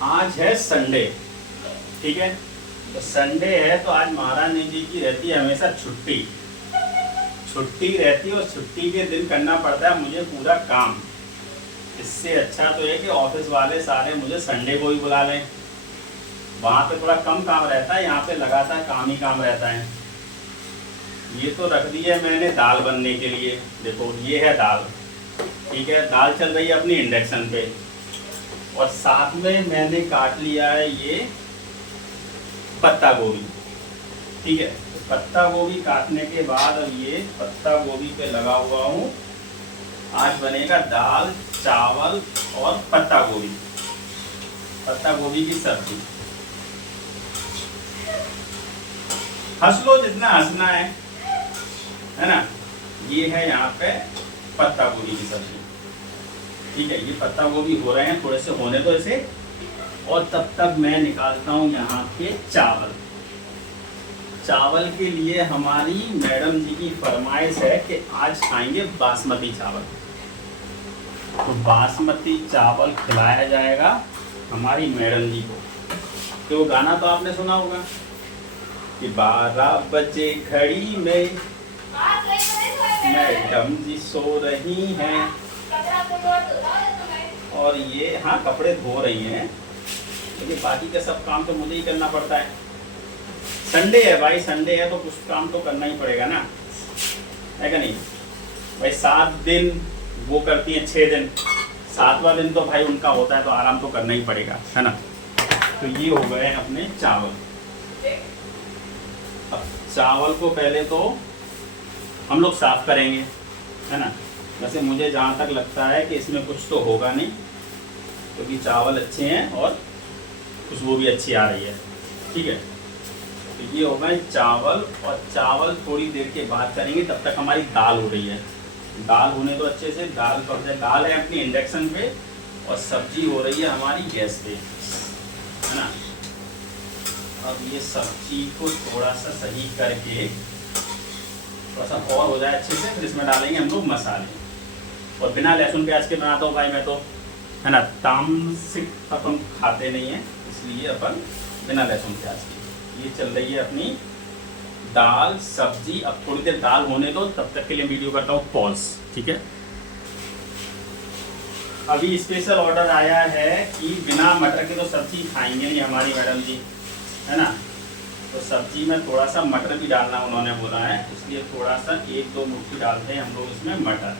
आज है संडे, ठीक है। तो संडे है तो आज महारानी जी की रहती है हमेशा छुट्टी। छुट्टी रहती है और छुट्टी के दिन करना पड़ता है मुझे पूरा काम। इससे अच्छा तो है कि ऑफिस वाले सारे मुझे संडे को ही बुला लें, वहाँ पे थोड़ा कम काम रहता है, यहाँ पे लगातार काम ही काम रहता है। ये तो रख दी है मैंने दाल बनने के लिए। देखो ये है दाल, ठीक है। दाल चल रही है अपनी इंडक्शन पे और साथ में मैंने काट लिया है ये पत्ता गोभी, ठीक है। तो पत्ता गोभी काटने के बाद अब ये पत्ता गोभी पे लगा हुआ हूँ। आज बनेगा दाल चावल और पत्ता गोभी की सब्जी। हंस लो जितना हंसना है ना। ये है यहाँ पे पत्ता गोभी की सब्जी, ठीक है। ये पत्ता गोभी हो रहे हैं, थोड़े से होने दो इसे, और तब तक मैं निकालता हूँ यहाँ के चावल। चावल के लिए हमारी मैडम जी की फरमाइश है कि आज खाएंगे बासमती चावल। तो बासमती चावल खिलाया जाएगा हमारी मैडम जी को। तो गाना तो आपने सुना होगा कि 12 बजे घड़ी में मैडम जी सो रही हैं और ये हाँ कपड़े धो रही हैं, लेकिन बाकी का सब काम तो मुझे ही करना पड़ता है। संडे है भाई, संडे है तो कुछ काम तो करना ही पड़ेगा ना, है क्या नहीं भाई। 7 दिन वो करती हैं, 6 दिन, 7वां दिन तो भाई उनका होता है, तो आराम तो करना ही पड़ेगा, है ना। तो ये हो गए अपने चावल। अब चावल को पहले तो हम लोग साफ करेंगे, है ना। वैसे मुझे जहाँ तक लगता है कि इसमें कुछ तो होगा नहीं, क्योंकि तो चावल अच्छे हैं और खुशबू भी अच्छी आ रही है, ठीक है। तो ये हो गए चावल, और चावल थोड़ी देर के बाद करेंगे। तब तक हमारी दाल हो रही है, दाल होने तो अच्छे से। दाल पक जाए, दाल है अपनी इंडक्शन पे और सब्जी हो रही है हमारी गैस पे, है ना। अब ये सब्जी को थोड़ा सा सही करके थोड़ा सा और हो जाए अच्छे से, फिर इसमें डालेंगे हम लोग मसाले। और बिना लहसुन प्याज के बनाता हूँ भाई मैं तो, है ना। तामसिक अपन खाते नहीं है, इसलिए अपन बिना लहसुन प्याज के। ये चल रही है अपनी दाल सब्जी। अब थोड़ी देर दाल होने दो, तब तक के लिए वीडियो करता हूँ पॉज, ठीक है। अभी स्पेशल ऑर्डर आया है कि बिना मटर के तो सब्जी खाएंगे नहीं हमारी मैडम जी, है ना। तो सब्जी में थोड़ा सा मटर भी डालना उन्होंने बोला है, इसलिए थोड़ा सा 1-2 मुट्ठी डालते हैं हम लोग इसमें मटर,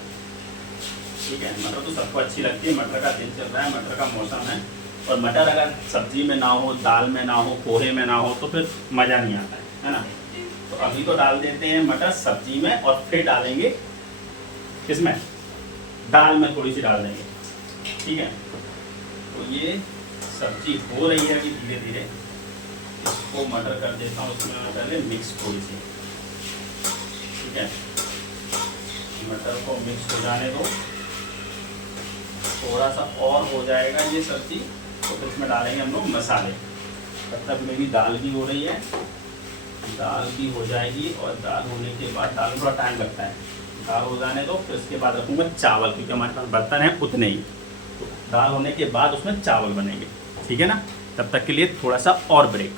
ठीक है। मटर तो सबको अच्छी लगती है, मटर का दिन चल रहा है, मटर का मौसम है। और मटर अगर सब्जी में ना हो, दाल में ना हो, पोहे में ना हो, तो फिर मज़ा नहीं आता है ना। तो अभी तो डाल देते हैं मटर सब्जी में, और फिर डालेंगे किसमें, दाल में थोड़ी सी डाल देंगे, ठीक है। तो ये सब्जी हो रही है अभी धीरे धीरे। इसको मटर कर देता हूँ इसमें मैं पहले मिक्स थोड़ी सी, ठीक है। मटर को मिक्स हो जाने दो, थोड़ा सा और हो जाएगा ये सब्जी, तो फिर इसमें डालेंगे हम लोग मसाले। तब तक मेरी दाल भी हो रही है, दाल भी हो जाएगी। और दाल होने के बाद, दाल में थोड़ा टाइम लगता है, दाल हो जाने दो, फिर उसके बाद रखूँगा चावल, क्योंकि हमारे पास बर्तन है उतने ही। तो दाल होने के बाद उसमें चावल बनेंगे, ठीक है ना। तब तक के लिए थोड़ा सा और ब्रेक।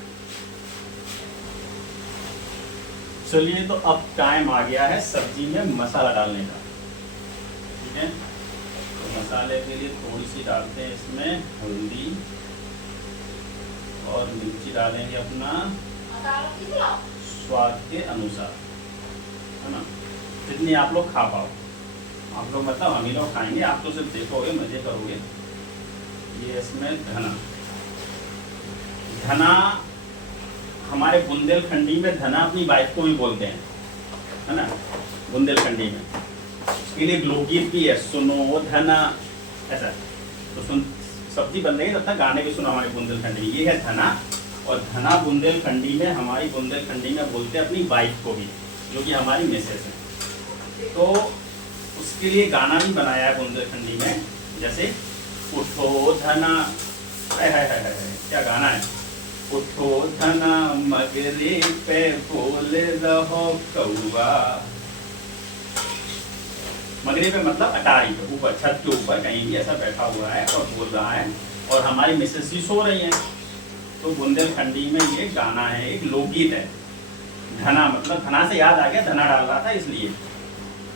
चलिए, तो अब टाइम आ गया है सब्जी में मसाला डालने का, ठीक है। तो मसाले के लिए थोड़ी सी डालते हैं इसमें हल्दी, और मिर्ची डालेंगे अपना स्वाद के अनुसार, है ना। जितनी आप लोग खा पाओ, आप लोग मतलब हम ही लोग खाएंगे, आप तो सिर्फ देखोगे मजे करोगे। ये इसमें धना, धना हमारे बुंदेलखंडी में धना अपनी वाइफ को भी बोलते हैं, है ना, बुंदेलखंडी में। इसके लिए लोकगीत भी है, सुनो धना, ऐसा। तो सुन, सब्जी बन रही है तब तक गाने भी सुनो हमारे बुंदेलखंडी में। ये है धना, और धना बुंदेलखंडी में, हमारी बुंदेलखंडी में बोलते हैं अपनी वाइफ को भी, जो कि हमारी मिसेस है। तो उसके लिए गाना भी बनाया है बुंदेलखंडी में, जैसे उठो धना, है क्या गाना है। उठो धना मगरे पे बोल रहो कौआ, मगरे पे मतलब अटारी पे ऊपर, छत के ऊपर कहीं भी ऐसा बैठा हुआ है और बोल रहा है और हमारी मिसेस जी सो रही हैं। तो बुंदेलखंडी में ये गाना है, एक लोकगीत है। धना मतलब धना से याद आ गया, धना डाल रहा था इसलिए।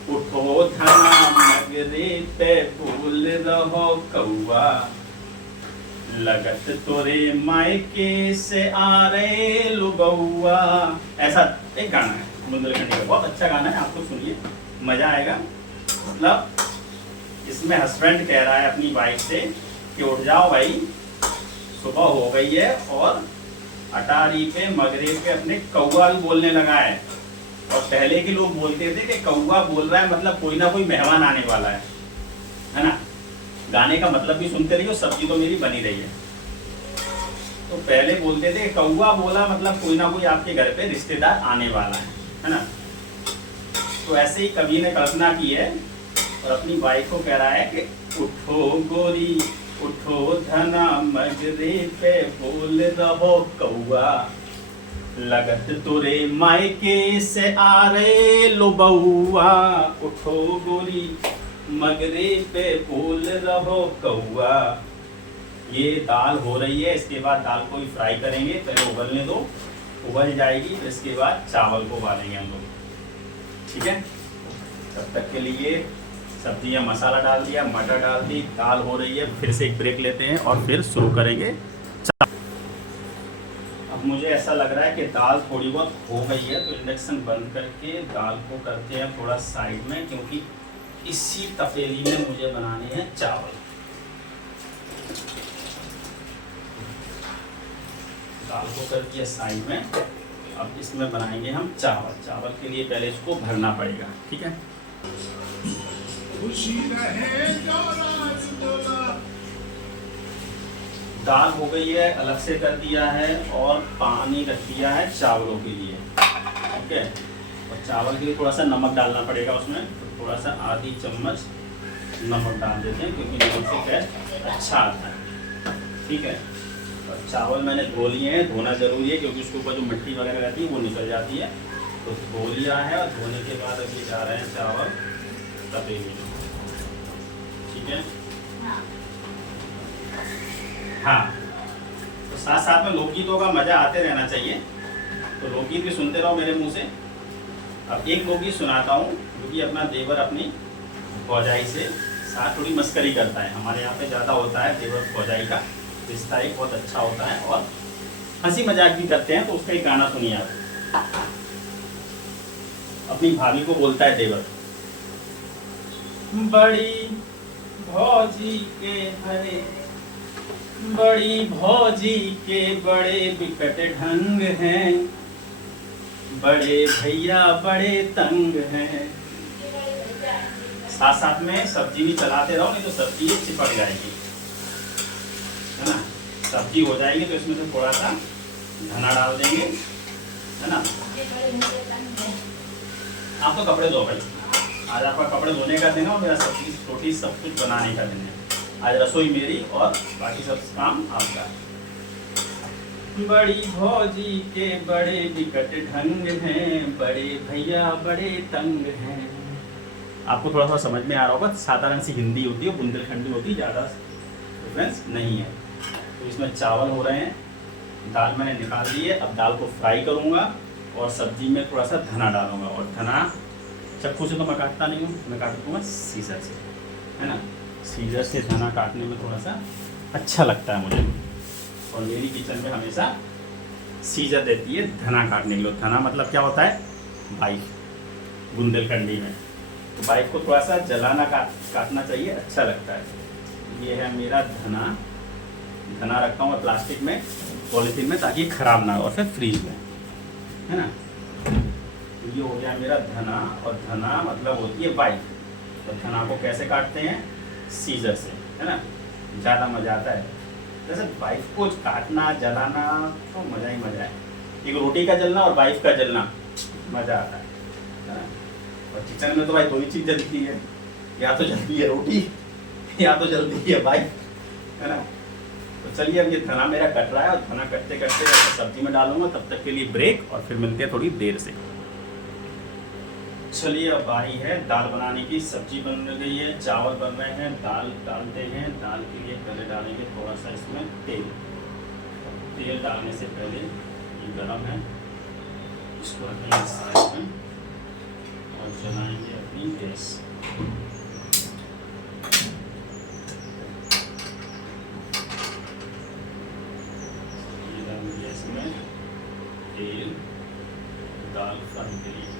उठो धना मगरे पे फूल रहो कौआ, लगत तोरे मायके से आ रहे लुगौआ। ऐसा एक गाना है बुंदेलखंडी का, बहुत अच्छा गाना है, आपको सुनिए मजा आएगा। मतलब इसमें हस्बैंड कह रहा है अपनी वाइफ से कि उठ जाओ भाई, सुबह हो गई है, और अटारी पे मगरे पे अपने कौआ भी बोलने लगा है। और पहले के लोग बोलते थे कि कौआ बोल रहा है मतलब कोई ना कोई मेहमान आने वाला है ना। गाने का मतलब भी सुनते रहिए, सब्जी तो मेरी बनी रही है। तो पहले बोलते थे कौआ बोला मतलब कोई ना कोई आपके घर पे रिश्तेदार आने वाला है ना। तो ऐसे ही कवि ने कल्पना की है और अपनी वाइफ को कह रहा है कि उठो गोरी उठो धना मगरे पे बोल रहो कौआ, लगत तोरे मायके से आ रहे लो बउआ। उठो गोरी मगरे पे बोल रहो कौआ। ये दाल हो रही है, इसके बाद दाल को ही फ्राई करेंगे, पहले उबलने दो, उबल जाएगी फिर इसके बाद चावल को उबालेंगे हम लोग, ठीक है। तब तक के लिए सब्जियाँ मसाला डाल दिया, मटर डाल दी, दाल हो रही है। फिर से एक ब्रेक लेते हैं और फिर शुरू करेंगे। अब मुझे ऐसा लग रहा है कि दाल थोड़ी बहुत हो गई है, तो इंडक्शन बंद करके दाल को करते हैं थोड़ा साइड में, क्योंकि इसी तपेली में मुझे बनाने हैं चावल। दाल को कर दिया साइड में, अब इसमें बनाएंगे हम चावल। चावल के लिए पहले इसको भरना पड़ेगा, ठीक है। दाल हो गई है, अलग से कर दिया है, और पानी रख दिया है चावलों के लिए, ठीक है। और चावल के लिए थोड़ा सा नमक डालना पड़ेगा उसमें, तो थोड़ा सा आधी चम्मच नमक डाल देते हैं, क्योंकि नमक से टेस्ट अच्छा आता है, ठीक है। और चावल मैंने धो लिए हैं, धोना ज़रूरी है क्योंकि उसके ऊपर जो मिट्टी वगैरह रहती है वो निकल जाती है। तो धो लिया है, और धोने के बाद अभी जा रहे हैं चावल तपेली में, ठीक है। हाँ, तो साथ साथ में लोकगीतों का मज़ा आते रहना चाहिए, तो लोकगीत भी सुनते रहो मेरे मुंह से। अब एक लोकगीत सुनाता हूँ, क्योंकि अपना देवर अपनी भौजाई से साथ थोड़ी मस्करी करता है। हमारे यहाँ पे ज़्यादा होता है देवर भौजाई का रिश्ता, एक बहुत अच्छा होता है, और हंसी मजाक भी करते हैं। तो उसका एक गाना सुनिए आप। अपनी भाभी को बोलता है देवर, बड़ी भौजी के हरे, बड़ी भौजी के बड़े विकट ढंग हैं, बड़े भैया बड़े तंग हैं। साथ साथ में सब्जी भी चलाते रहो, नहीं तो सब्जी चिपक जाएगी, है ना। सब्जी हो जाएगी तो इसमें से थोड़ा सा धना डाल देंगे, है ना। आप तो कपड़े धो भाई, आज आपका कपड़े धोने का दिन है और मेरा सब्जी रोटी सब कुछ बनाने का दिन है। आज रसोई मेरी और बाकी सब काम आपका। बड़ी भौजी के बड़े विकट ढंग हैं, बड़े भैया बड़े तंग हैं। आपको थोड़ा सा समझ में आ रहा होगा, साधारण सी हिंदी होती है, बुंदेलखंडी होती है, ज़्यादा डिफरेंस नहीं है। तो इसमें चावल हो रहे हैं, दाल मैंने निकाल दी है। अब दाल को फ्राई करूँगा और सब्जी में थोड़ा सा धना डालूंगा। और धना चक्कू से तो मैं काटता नहीं हूँ, मैं काट दूँगा सीजर से, है ना। सीजर से धना काटने में थोड़ा सा अच्छा लगता है मुझे, और मेरी किचन में हमेशा सीजर देती है धना काटने के लिए। धना मतलब क्या होता है, वाइफ बुंदेलखंडी में। तो वाइफ को थोड़ा सा जलाना काटना चाहिए, अच्छा लगता है। ये है मेरा धना। धना रखा हूँ प्लास्टिक में, पॉलीथीन में, ताकि ख़राब ना हो, और फिर फ्रीज में, है ना। ये हो गया मेरा धना, और धना मतलब होती है वाइफ। तो धना को कैसे काटते हैं, सीजर से, है ना। ज़्यादा मज़ा आता है। जैसे वाइफ को काटना जलाना तो मज़ा ही मज़ा है। एक रोटी का जलना और वाइफ का जलना मज़ा आता है ना। और किचन में तो भाई दो ही चीज़ जलती है, या तो जलती है रोटी या तो जलती है वाइफ, है ना। तो चलिए अब ये धना मेरा कट रहा है, और धना कटते कटते सब्जी में डालूंगा। तब तक के लिए ब्रेक, और फिर मिलते हैं थोड़ी देर से। चलिए अब बारी है दाल बनाने की। सब्जी बन गई है, चावल बन रहे हैं, दाल डालते हैं। दाल के लिए पहले डालेंगे थोड़ा सा इसमें तेल। तेल डालने से पहले ये गरम है, इसको रखेंगे साइड में और जलाएंगे अपनी गैस। ये डालेंगे इसमें तेल दाल फ्राई के लिए।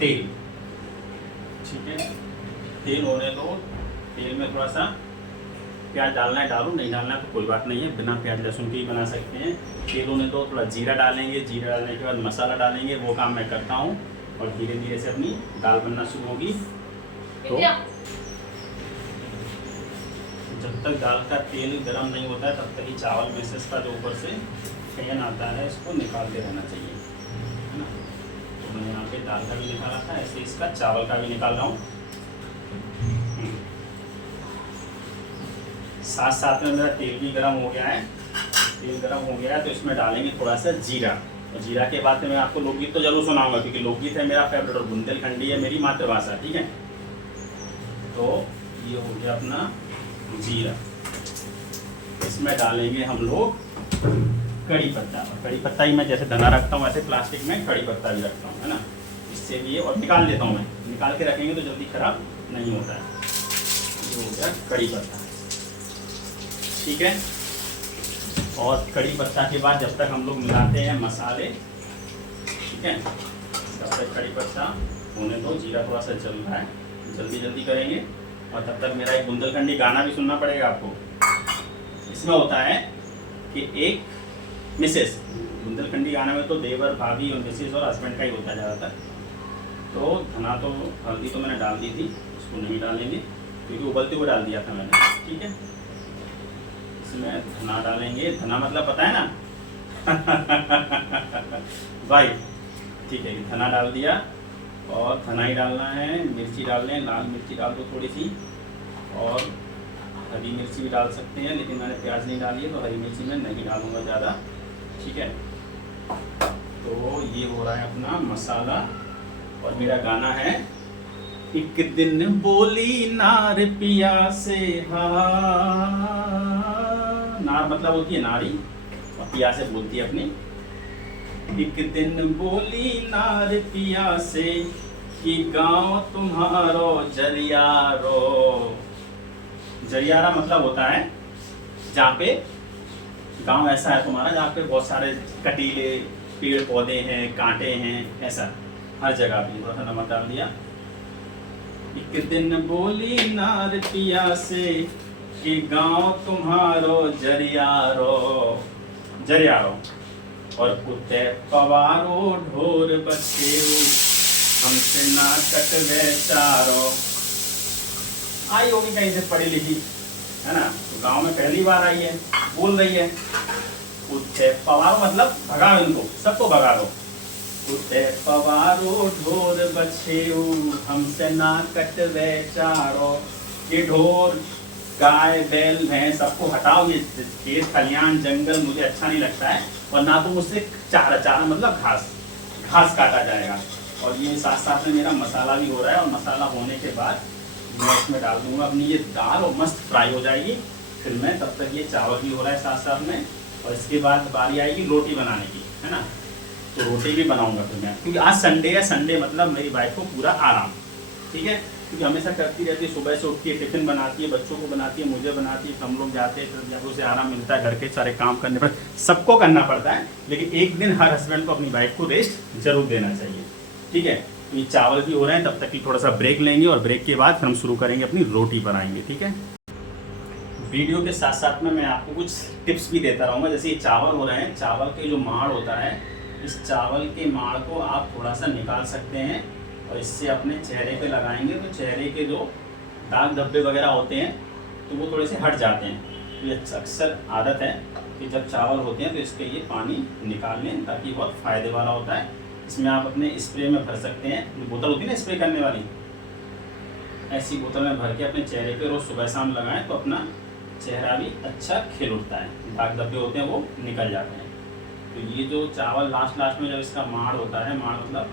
तेल, ठीक है, तेल होने दो। तेल में थोड़ा सा प्याज डालना है डालो, नहीं डालना है तो कोई बात नहीं है, बिना प्याज लहसुन के ही बना सकते हैं। तेल होने दो, थोड़ा जीरा डालेंगे। जीरा डालने के बाद मसाला डालेंगे, वो काम मैं करता हूँ और धीरे धीरे से अपनी दाल बनना शुरू होगी। तो जब तक दाल का तेल गर्म नहीं होता है तब तक ही चावल में से इसका जो ऊपर से फेन आता है इसको निकालते रहना चाहिए, है ना। तो मैं यहाँ पे दाल का भी निकाला था, ऐसे इसका चावल का भी निकाल रहा हूँ। साथ साथ में मेरा तेल भी गर्म हो गया है। तेल गर्म हो गया है तो इसमें डालेंगे थोड़ा सा जीरा। और जीरा के बाद मैं आपको लोकगीत तो जरूर सुनाऊंगा, क्योंकि लोकगीत है मेरा फेवरेट और बुंदेलखंडी है मेरी मातृभाषा, ठीक है। तो ये हो गया अपना जीरा। इसमें डालेंगे हम लोग कड़ी पत्ता। और कड़ी पत्ता ही मैं जैसे धना रखता हूँ ऐसे प्लास्टिक में कड़ी पत्ता भी रखता हूँ, है ना। इससे भी ये और निकाल लेता हूँ मैं, निकाल के रखेंगे तो जल्दी खराब नहीं होता है। ये हो गया कड़ी पत्ता, ठीक है। और कड़ी पत्ता के बाद जब तक हम लोग मिलाते हैं मसाले, ठीक है, तब तक कड़ी पत्ता होने दो। जीरा थोड़ा सा जल रहा है, जल्दी जल्दी करेंगे। और तब तक मेरा एक बुंदेलखंडी गाना भी सुनना पड़ेगा आपको। इसमें होता है कि एक मिसेस, बुंदेलखंडी गाना में तो देवर भाभी और मिसेस और हस्बैंड का ही होता है ज़्यादातर। तो धना तो हल्दी तो मैंने डाल दी थी, उसको नहीं डालेंगे क्योंकि उबलते हुए डाल दिया था मैंने, ठीक है। इसमें धना डालेंगे, धना मतलब पता है ना भाई, ठीक है। धना डाल दिया और धना ही डालना है। मिर्ची डाल लें, लाल मिर्ची डाल दो थोड़ी सी, और हरी मिर्ची भी डाल सकते हैं, लेकिन मैंने प्याज नहीं डाली है तो हरी मिर्ची मैं नहीं डालूंगा ज़्यादा, ठीक है। तो ये हो रहा है अपना मसाला। और मेरा गाना है, एक दिन बोली नार पिया से, नार मतलब होती है नारी और पिया से बोलती है अपनी। एक दिन बोली नार पिया से कि गाँव तुम्हारो जरियारो। जरियारा मतलब होता है जहाँ पे गांव ऐसा है तुम्हारा जहाँ पे बहुत सारे कटीले पेड़ पौधे हैं, कांटे हैं, ऐसा हर जगह भी। थोड़ा सा नमक डाल दिया। एक दिन बोली नार पिया से कि गांव तुम्हारो जरियारो, जरियारो। और कुत्ते पवारो ढोर बछेरू, हमसे ना कटवे चारो। आई होगी कहीं से पढ़ी लिखी, है ना, तो गांव में पहली बार आई है, बोल रही है। कुत्ते पवारो मतलब भगाओ इनको, सबको भगा दो। कुत्ते पवारो ढोर बछेरू, हमसे ना कटवे चारो। ये ढोर गाय बैल भैंस सबको हटाओ, ये खेत खलियान जंगल मुझे अच्छा नहीं लगता है। और ना तो मुझसे चारा, चारा मतलब घास, घास काटा जाएगा। और ये साथ साथ में मेरा मसाला भी हो रहा है। और मसाला होने के बाद मैं इसमें डाल दूंगा अपनी ये दाल और मस्त फ्राई हो जाएगी। फिर मैं तब तक ये चावल भी हो रहा है साथ साथ में। और इसके बाद बारी आएगी रोटी बनाने की, है ना। तो रोटी भी बनाऊंगा फिर मैं, क्योंकि आज संडे है। संडे मतलब मेरी वाइफ को पूरा आराम, ठीक है, क्योंकि हमेशा करती रहती है, सुबह से उठती है, टिफिन बनाती है, बच्चों को बनाती है, मुझे बनाती है, हम लोग जाते हैं, फिर जब उसे आराम मिलता है, घर के सारे काम करने पर सबको करना पड़ता है। लेकिन एक दिन हर हस्बैंड को अपनी वाइफ को रेस्ट जरूर देना चाहिए, ठीक है। तो ये चावल भी हो रहे हैं, तब तक की थोड़ा सा ब्रेक लेंगे और ब्रेक के बाद फिर हम शुरू करेंगे अपनी रोटी बनाएंगे, ठीक है। वीडियो के साथ साथ में मैं आपको कुछ टिप्स भी देता रहूँगा। जैसे ये चावल हो रहे हैं, चावल के जो माड़ होता है, इस चावल के माड़ को आप थोड़ा सा निकाल सकते हैं और इससे अपने चेहरे पे लगाएंगे तो चेहरे के जो दाग धब्बे वगैरह होते हैं तो वो थोड़े से हट जाते हैं। तो ये अक्सर आदत है कि जब चावल होते हैं तो इसके ये पानी निकाल लें, ताकि बहुत फ़ायदे वाला होता है। इसमें आप अपने स्प्रे में भर सकते हैं, जो बोतल होती है ना स्प्रे करने वाली, ऐसी बोतल में भर के अपने चेहरे पे रोज़ सुबह शाम लगाएं तो अपना चेहरा भी अच्छा खिल उठता है, दाग धब्बे होते हैं वो निकल जाते हैं। तो ये जो चावल लास्ट में जब इसका माड़ होता है, माड़ मतलब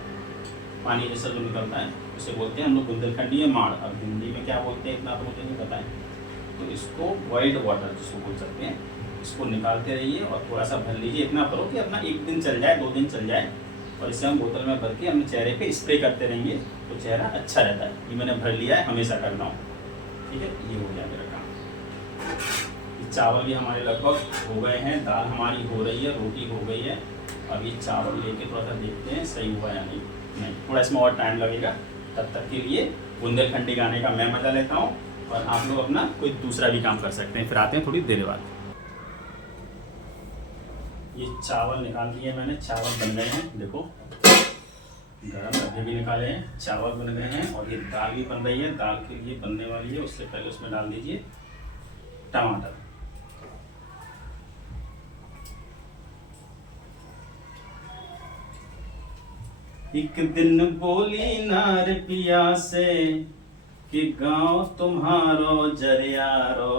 पानी जैसा जो निकलता है, उसे बोलते हैं हम लोग बुंदेलखंडी में माड़। अब हिंदी में क्या बोलते हैं इतना तो मुझे नहीं पता है। तो इसको बॉइल्ड वाटर जिसको बोल सकते हैं, इसको निकालते रहिए और थोड़ा सा भर लीजिए। इतना भरो कि अपना 1 दिन चल जाए, 2 दिन चल जाए, और इसे हम बोतल में भर के अपने चेहरे पे स्प्रे करते रहेंगे तो चेहरा अच्छा रहता है। ये मैंने भर लिया है, हमेशा करना हो, ठीक है। ये हो गया मेरा काम। ये चावल भी हमारे लगभग हो गए हैं, दाल हमारी हो रही है, रोटी हो गई है। अब ये चावल लेके थोड़ा सा देखते हैं सही हुआ या नहीं, थोड़ा इसमें और टाइम लगेगा। तब तक के लिए बुंदेलखंडी गाने का मैं मज़ा लेता हूँ और आप लोग अपना कोई दूसरा भी काम कर सकते हैं। फिर आते हैं थोड़ी देर बाद। ये चावल निकाल दिए मैंने, चावल बन गए हैं, देखो गरम डब्बे भी निकाले हैं, चावल बन गए हैं। और ये दाल भी बन रही है, दाल के लिए बनने वाली है। उससे पहले उसमें डाल दीजिए टमाटर। एक दिन बोली नार पिया से कि गाँव तुम्हारो जरियारो,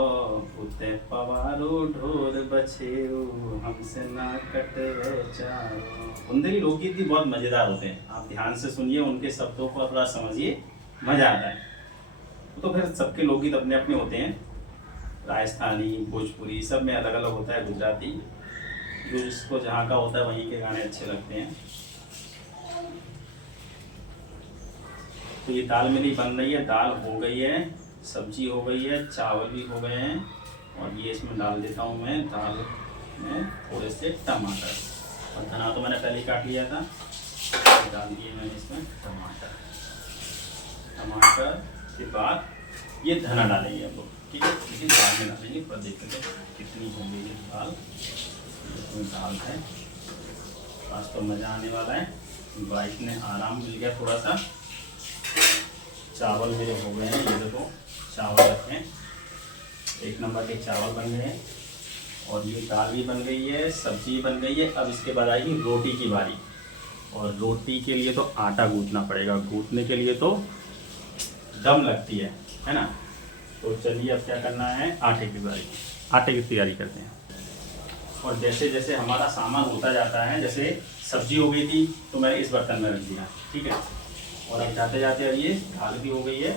उते पवारो ढोर बछेरो, हमसे ना कटवे चारो। बुंदेली लोकगीत भी बहुत मज़ेदार होते हैं, आप ध्यान से सुनिए, उनके शब्दों को थोड़ा समझिए, मज़ा आता है। तो फिर सबके लोकगीत अपने अपने होते हैं, राजस्थानी, भोजपुरी, सब में अलग अलग होता है। गुजराती, जो जिसको जहाँ का होता है वहीं के गाने अच्छे लगते हैं। तो ये दाल मेरी बन रही है, दाल हो गई है, सब्जी हो गई है, चावल भी हो गए हैं। और ये इसमें डाल देता हूँ मैं दाल में थोड़े से टमाटर, और धना तो मैंने पहले ही काट लिया था, डाल दिए मैंने इसमें टमाटर। टमाटर के बाद ये धना डालेंगे हम लोग, ठीक है, लेकिन बाद में डालेंगे, पर देखते हैं कितनी होंगी ये दाल। इसमें दाल है, आज तो मज़ा आने वाला है। बाइक ने आराम मिल गया थोड़ा सा। चावल मेरे हो गए हैं, ये देखो चावल रखें, 1 नंबर के चावल बन गए हैं। और ये दाल भी बन गई है, सब्जी बन गई है। अब इसके बाद आएगी रोटी की बारी, और रोटी के लिए तो आटा गूंथना पड़ेगा। गूंथने के लिए तो दम लगती है ना। तो चलिए अब क्या करना है, आटे की तैयारी करते हैं। और जैसे जैसे हमारा सामान होता जाता है, जैसे सब्जी हो गई थी तो मैंने इस बर्तन में रख दिया, ठीक है। और अब जाते जाते अब ये दाल भी हो गई है,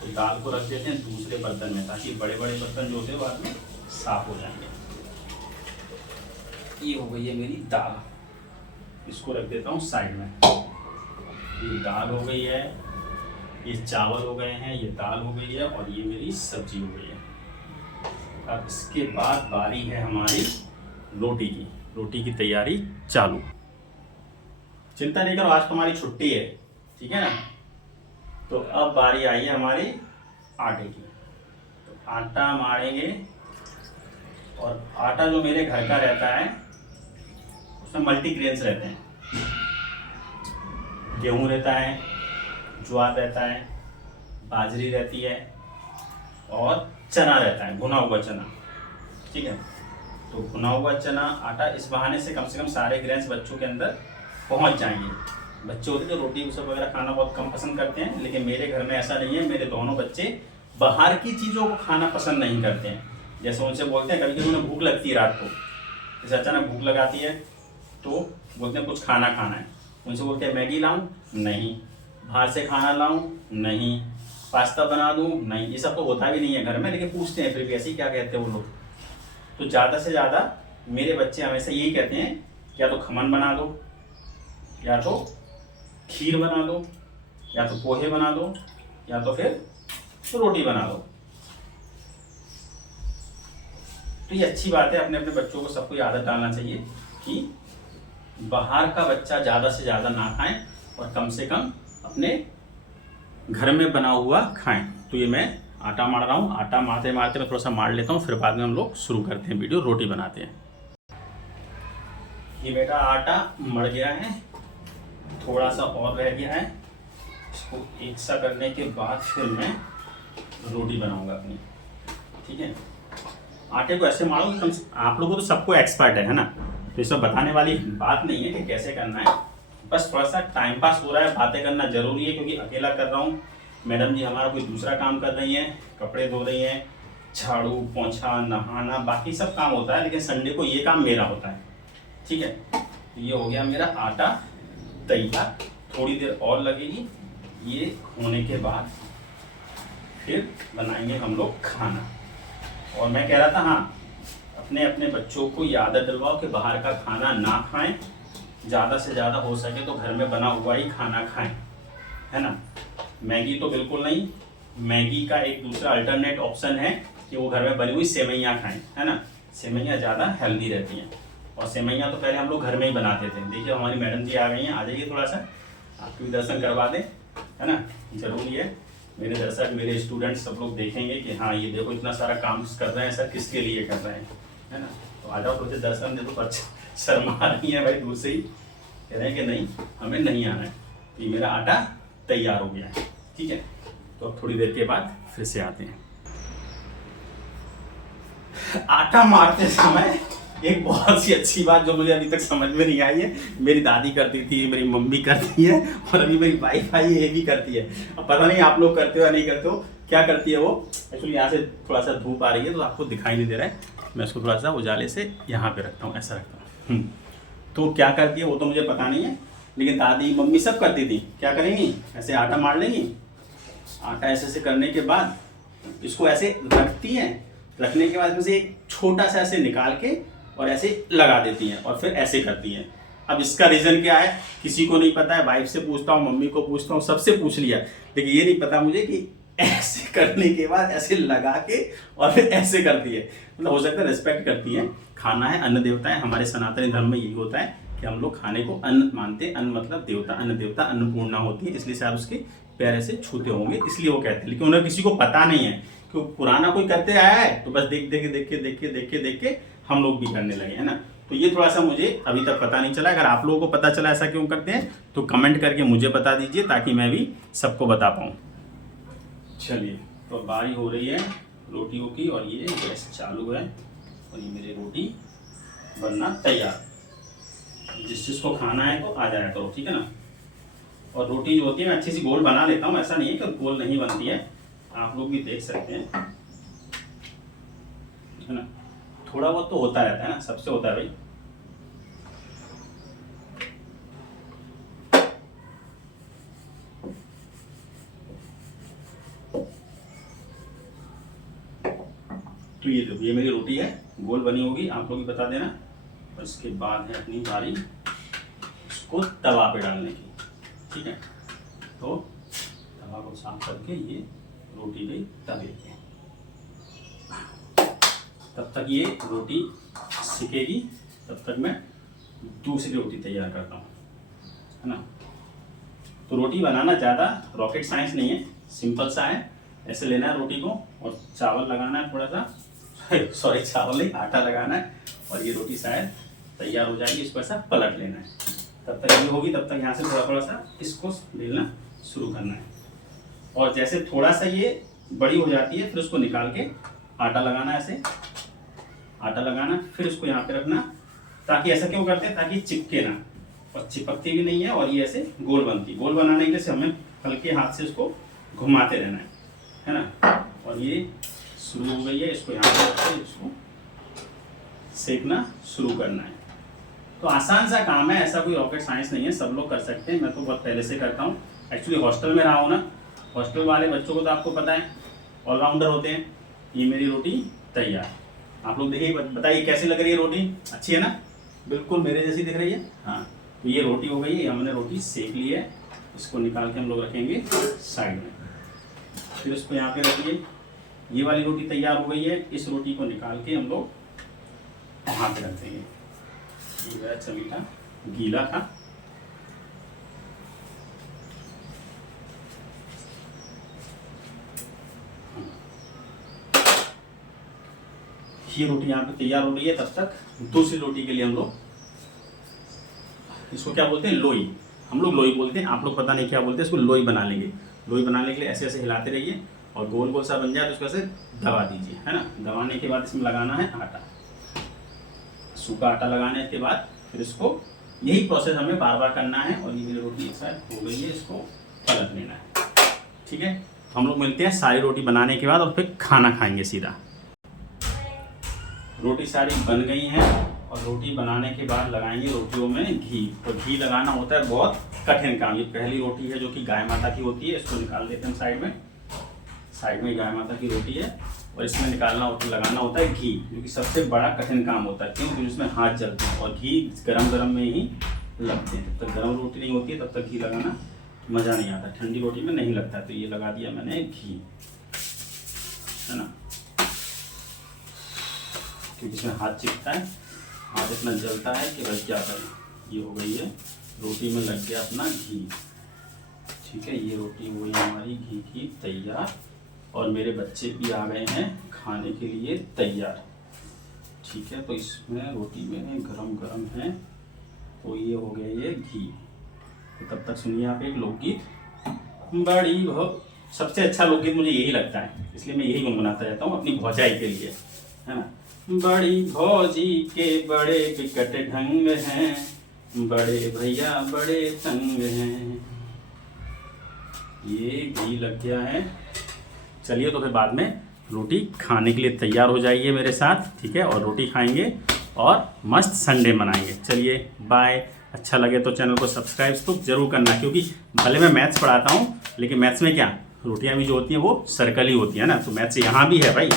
तो दाल को रख देते हैं दूसरे बर्तन में, ताकि बड़े बड़े बर्तन जो होते हैं बाद में साफ हो जाएंगे। ये हो गई है मेरी दाल, इसको रख देता हूँ साइड में। ये दाल हो गई है, ये चावल हो गए हैं, ये दाल हो गई है, और ये मेरी सब्जी हो गई है। अब इसके बाद बारी है हमारी रोटी की तैयारी चालू। चिंता नहीं करो, आज तुम्हारी छुट्टी है, ठीक है ना। तो अब बारी आई है हमारी आटे की। तो आटा मारेंगे, और आटा जो मेरे घर का रहता है उसमें मल्टीग्रेन्स रहते हैं। गेहूँ रहता है, ज्वार रहता है, बाजरी रहती है, और चना रहता है, भुना हुआ चना, ठीक है। तो भुना हुआ चना आटा, इस बहाने से कम सारे ग्रेन्स बच्चों के अंदर पहुंच जाएंगे। बच्चे होते हैं जो रोटी सब वगैरह खाना बहुत कम पसंद करते हैं, लेकिन मेरे घर में ऐसा नहीं है। मेरे दोनों बच्चे बाहर की चीज़ों को खाना पसंद नहीं करते हैं। जैसे उनसे बोलते हैं, कभी कभी उन्हें भूख लगती है रात को, जैसे अचानक भूख लगाती है तो बोलते हैं कुछ खाना है। उनसे बोलते हैं मैगी लाऊं, नहीं। बाहर से खाना लाऊं, नहीं। पास्ता बना दूं, नहीं। ये सब तो होता भी नहीं है घर में, लेकिन पूछते हैं फिर भी, ऐसे ही क्या कहते हैं वो लोग। तो ज़्यादा से ज़्यादा मेरे बच्चे हमेशा यही कहते हैं, या तो खमन बना दो, या तो खीर बना दो, या तो पोहे बना दो, या तो फिर तो रोटी बना दो। तो ये अच्छी बात है, अपने अपने बच्चों को सबको आदत डालना चाहिए कि बाहर का बच्चा ज़्यादा से ज़्यादा ना खाएं, और कम से कम अपने घर में बना हुआ खाएं। तो ये मैं आटा मार रहा हूँ, आटा मारते मारते मैं थोड़ा सा मार लेता हूँ, फिर बाद में हम लोग शुरू करते हैं वीडियो, रोटी बनाते हैं। ये मेरा आटा मर गया है, थोड़ा सा और रह गया है। इसको एक सा करने के बाद फिर मैं रोटी बनाऊंगा अपनी, ठीक है। आटे को ऐसे मारो कि आप लोगों को तो सबको एक्सपर्ट है ना, तो ये सब बताने वाली बात नहीं है कि कैसे करना है। बस थोड़ा सा टाइम पास हो रहा है, बातें करना जरूरी है, क्योंकि अकेला कर रहा हूँ। मैडम जी हमारा कोई दूसरा काम कर रही हैं, कपड़े धो रही हैं, झाड़ू पोंछा नहाना बाकी सब काम होता है, लेकिन संडे को ये काम मेरा होता है। ठीक है, तो ये हो गया मेरा आटा तैयार। थोड़ी देर और लगेगी, ये होने के बाद फिर बनाएंगे हम लोग खाना। और मैं कह रहा था, हाँ, अपने अपने बच्चों को ये आदत डलवाओ कि बाहर का खाना ना खाएं, ज़्यादा से ज़्यादा हो सके तो घर में बना हुआ ही खाना खाएं, है ना। मैगी तो बिल्कुल नहीं। मैगी का एक दूसरा अल्टरनेट ऑप्शन है कि वो घर में बनी हुई सेवैयाँ खाएं, है ना। सेवैयाँ ज़्यादा हेल्दी रहती हैं, और सेवैयाँ तो पहले हम लोग घर में ही बनाते थे। देखिए हमारी मैडम जी आ गई हैं, आ जाइए, थोड़ा सा आपके भी दर्शन करवा दें, है ना। जरूरी है, मेरे दर्शक मेरे स्टूडेंट्स सब लोग देखेंगे कि हाँ ये देखो इतना सारा काम कर रहे हैं सर, किसके लिए कर रहे हैं, है ना। तो आ जाओ, थोड़े दर्शन दे दो। तो अच्छा शर्मा रही है भाई, दूर से ही कह रहे हैं कि नहीं हमें नहीं आना है। ये मेरा आटा तैयार हो गया है, ठीक है। तो अब थोड़ी देर के बाद फिर से आते हैं। आटा मारते समय एक बहुत सी अच्छी बात जो मुझे अभी तक समझ में नहीं आई है, मेरी दादी करती थी, मेरी मम्मी करती है, और अभी मेरी वाइफ आई है, ये भी करती है। अब पता नहीं आप लोग करते हो या नहीं करते हो, क्या करती है वो। एक्चुअली यहाँ से थोड़ा सा धूप आ रही है तो आपको दिखाई नहीं दे रहा है, मैं इसको थोड़ा सा उजाले से यहाँ पे रखता हूँ, ऐसा रखता हूँ। तो क्या करती है वो तो मुझे पता नहीं है, लेकिन दादी मम्मी सब करती थी। क्या करेंगी, ऐसे आटा मार लेंगी, आटा ऐसे ऐसे करने के बाद इसको ऐसे रखती हैं, रखने के बाद इसमें से एक छोटा सा ऐसे निकाल के और ऐसे लगा देती हैं, और फिर ऐसे करती हैं। अब इसका रीज़न क्या है किसी को नहीं पता है। वाइफ से पूछता हूँ, मम्मी को पूछता हूँ, सबसे पूछ लिया, लेकिन ये नहीं पता मुझे कि ऐसे करने के बाद ऐसे लगा के और फिर ऐसे करती है। मतलब हो सकता है रिस्पेक्ट करती है। खाना है, अन्न देवता है, हमारे सनातनी धर्म में यही होता है कि हम लोग खाने को अन्न मानते हैं। अन्न मतलब देवता, अन्न देवता अन्नपूर्णा होती है, इसलिए शायद उसके पैर ऐसे छूते होंगे, इसलिए वो कहते हैं। लेकिन उन्हें किसी को पता नहीं है कि पुराना कोई करते आया है, तो बस देख के हम लोग भी करने लगे, है ना। तो ये थोड़ा सा मुझे अभी तक पता नहीं चला। अगर आप लोगों को पता चला ऐसा क्यों करते हैं तो कमेंट करके मुझे बता दीजिए, ताकि मैं भी सबको बता पाऊँ। चलिए, तो बारी हो रही है रोटियों की, और ये गैस चालू है, और ये मेरी रोटी बनना तैयार। जिस चीज़ को खाना है तो आ जाया करो, ठीक है ना। और रोटी जो होती है मैं अच्छी सी गोल बना लेता हूँ, ऐसा नहीं है कि गोल नहीं बनती है, आप लोग भी देख सकते हैं, है ना। थोड़ा बहुत तो होता रहता है ना, सबसे होता है भाई। तो ये देखो, ये मेरी रोटी है, गोल बनी होगी, आप लोग भी बता देना। और इसके बाद है अपनी बारी इसको तवा पे डालने की, ठीक है। तो तवा को साफ करके ये रोटी गई तवे पे। तब तक ये रोटी सिकेगी, तब तक मैं दूसरी रोटी तैयार करता हूँ, है ना। तो रोटी बनाना ज़्यादा रॉकेट साइंस नहीं है, सिंपल सा है। ऐसे लेना है रोटी को, और चावल लगाना है थोड़ा सा, सॉरी चावल नहीं, आटा लगाना है, और ये रोटी शायद तैयार हो जाएगी। इसको ऐसा पलट लेना है, तब तक ये होगी, तब तक यहाँ से थोड़ा थोड़ा सा इसको बेलना शुरू करना है। और जैसे थोड़ा सा ये बड़ी हो जाती है, फिर उसको निकाल के आटा लगाना है, ऐसे आटा लगाना, फिर उसको यहाँ पे रखना। ताकि ऐसा क्यों करते हैं, ताकि चिपके ना, और चिपकती भी नहीं है, और ये ऐसे गोल बनती है। गोल बनाने के लिए हमें हल्के हाथ से इसको घुमाते रहना है ना। और ये शुरू हो गई है, इसको यहाँ पे रख के इसको सेकना शुरू करना है। तो आसान सा काम है, ऐसा कोई रॉकेट साइंस नहीं है, सब लोग कर सकते हैं। मैं तो बहुत पहले से करता हूँ, एक्चुअली हॉस्टल में रहा हूँ ना। हॉस्टल वाले बच्चों को तो आपको पता है ऑलराउंडर होते हैं। ये मेरी रोटी तैयार, आप लोग देखिए, बताइए कैसी लग रही है रोटी, अच्छी है ना, बिल्कुल मेरे जैसी दिख रही है। हाँ, तो ये रोटी हो गई है, हमने रोटी सेक ली है, इसको निकाल के हम लोग रखेंगे साइड में। फिर इसको यहाँ पे रखिए, ये वाली रोटी तैयार हो गई है, इस रोटी को निकाल के हम लोग वहाँ पे रख देंगे। ये मेरा चमीठा गीला था, ये रोटी यहाँ पे तैयार हो रही है। तब तक दूसरी रोटी के लिए हम लोग, इसको क्या बोलते हैं, लोई, हम लोग लोई बोलते हैं, आप लोग पता नहीं क्या बोलते हैं, इसको लोई बना लेंगे। लोई बनाने के लिए ऐसे ऐसे हिलाते रहिए, और गोल गोल सा बन जाए तो उसको ऐसे दबा दीजिए, है ना। दबाने के बाद इसमें लगाना है आटा, सूखा आटा लगाने के बाद फिर इसको यही प्रोसेस हमें बार बार करना है। और ये मेरी रोटी एक साइड हो गई है, इसको पलट लेना है, ठीक है। हम लोग मिलते हैं सारी रोटी बनाने के बाद, और फिर खाना खाएंगे सीधा। रोटी सारी बन गई हैं और रोटी बनाने के बाद लगाएंगे रोटियों में घी। तो घी लगाना होता है बहुत कठिन काम। ये पहली रोटी है जो कि गाय माता की होती है, इसको निकाल देते हैं साइड में गाय माता की रोटी है और इसमें लगाना होता है घी, जो कि सबसे बड़ा कठिन काम होता है। क्यों? क्योंकि इसमें हाथ जलते हैं और घी गरम में ही लगते हैं। जब तक गर्म रोटी नहीं होती है तब तक घी लगाना मज़ा नहीं आता, ठंडी रोटी में नहीं लगता। तो ये लगा दिया मैंने घी, है ना, क्योंकि इसमें हाथ चिपता है, हाथ इतना जलता है कि भाई क्या करें। ये हो गई है रोटी में लग गया अपना घी। ठीक है, ये रोटी हो गई हमारी घी की तैयार और मेरे बच्चे भी आ गए हैं खाने के लिए तैयार। ठीक है, तो इसमें रोटी में गरम है, तो ये हो गया ये घी। तो तब तक सुनिए आप एक लोकगीत। बड़ी सबसे अच्छा लोकगीत मुझे यही लगता है, इसलिए मैं यही गुनगुनाता रहता हूँ अपनी भौजाई के लिए, है ना। बड़ी भौजी के बड़े विकट ढंग हैं, बड़े भैया बड़े तंग हैं। ये घी लग गया है। चलिए, तो फिर बाद में रोटी खाने के लिए तैयार हो जाइए मेरे साथ, ठीक है, और रोटी खाएंगे और मस्त संडे मनाएंगे। चलिए बाय। अच्छा लगे तो चैनल को सब्सक्राइब तो जरूर करना, क्योंकि भले मैं मैथ्स पढ़ाता हूँ लेकिन मैथ्स में क्या, रोटियाँ भी जो होती हैं वो सर्कल ही होती है ना। तो मैथ्स यहाँ भी है भाई,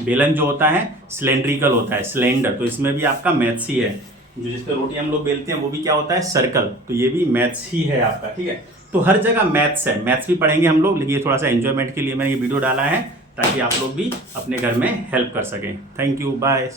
बेलन जो होता है सिलेंड्रिकल होता है, सिलेंडर, तो इसमें भी आपका मैथ्स ही है। जो जिस पर रोटी हम लोग बेलते हैं वो भी क्या होता है, सर्कल, तो ये भी मैथ्स ही है आपका। ठीक है, तो हर जगह मैथ्स है, मैथ्स भी पढ़ेंगे हम लोग, लेकिन ये थोड़ा सा एंजॉयमेंट के लिए मैंने ये वीडियो डाला है ताकि आप लोग भी अपने घर में हेल्प कर सकें। Thank you, bye.